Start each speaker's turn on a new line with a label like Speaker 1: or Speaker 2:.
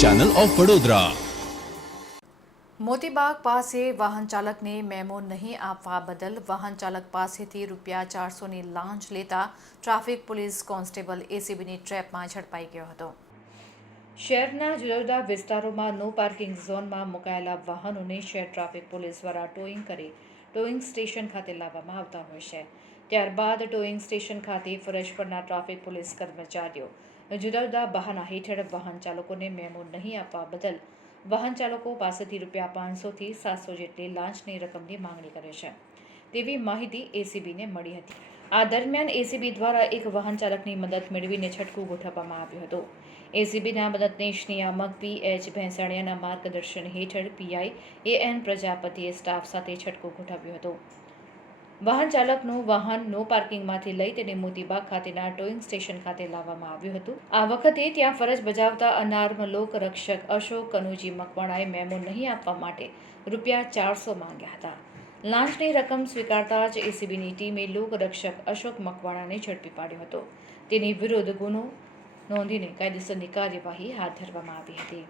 Speaker 1: Channel of Vadodara Motibag પાસે વાહન ચાલકને મેમો નહીં આપવા બદલ વાહન ચાલક પાસેથી રૂપિયા ચારસોની લાંચ લેતા ટ્રાફિક પોલીસ કોન્સ્ટેબલ એસીબીની ટ્રેપમાં ઝડપાઈ ગયો હતો.
Speaker 2: શહેરના જુદા જુદા વિસ્તારોમાં નો પાર્કિંગ ઝોનમાં મુકાયેલા વાહનોને શહેર ટ્રાફિક પોલીસ દ્વારા ટોઈંગ કરી ટોઈંગ સ્ટેશન ખાતે લાવવામાં આવતા હોય છે. ત્યારબાદ ટોઈંગ સ્ટેશન ખાતે ફરજ પરના ટ્રાફિક પોલીસ કર્મચારીઓ જુદા જુદા બહાના હેઠળ વાહન ચાલકોને મેમો નહીં આપવા બદલ વાહન ચાલકો પાસેથી રૂપિયા પાંચસોથી સાતસો જેટલી લાંચની રકમની માંગણી કરે છે. તેવી માહિતી એસીબીને મળી હતી. આ દરમિયાન એસીબી દ્વારા એક વાહન ચાલકની મદદ મેળવીને છટકું ગોઠવવામાં આવ્યું હતું. એસીબીના મદદનીશ નિયામક પી એચ ભેંસાણીયાના માર્ગદર્શન હેઠળ પીઆઈ એ એન પ્રજાપતિએ સ્ટાફ સાથે છટકું ગોઠવ્યું હતું. વાહન ચાલકનું વાહન નો પાર્કિંગમાંથી લઈ તેને મોતીબાગ ખાતેના ટોઈંગ સ્ટેશન ખાતે લાવવામાં આવ્યું હતું. આ વખતે ત્યાં ફરજ બજાવતા અનાર્મ લોક રક્ષક અશોક કનુજી મકવાણાએ મેમો નહીં આપવા માટે રૂપિયા ચારસો માંગ્યા હતા. લાંચની રકમ સ્વીકારતા જ એસીબીની ટીમે લોક રક્ષક અશોક મકવાણાને ઝડપી પાડ્યો હતો. તેની વિરુદ્ધ ગુનો નોંધીને કાયદેસરની કાર્યવાહી હાથ ધરવામાં આવી હતી.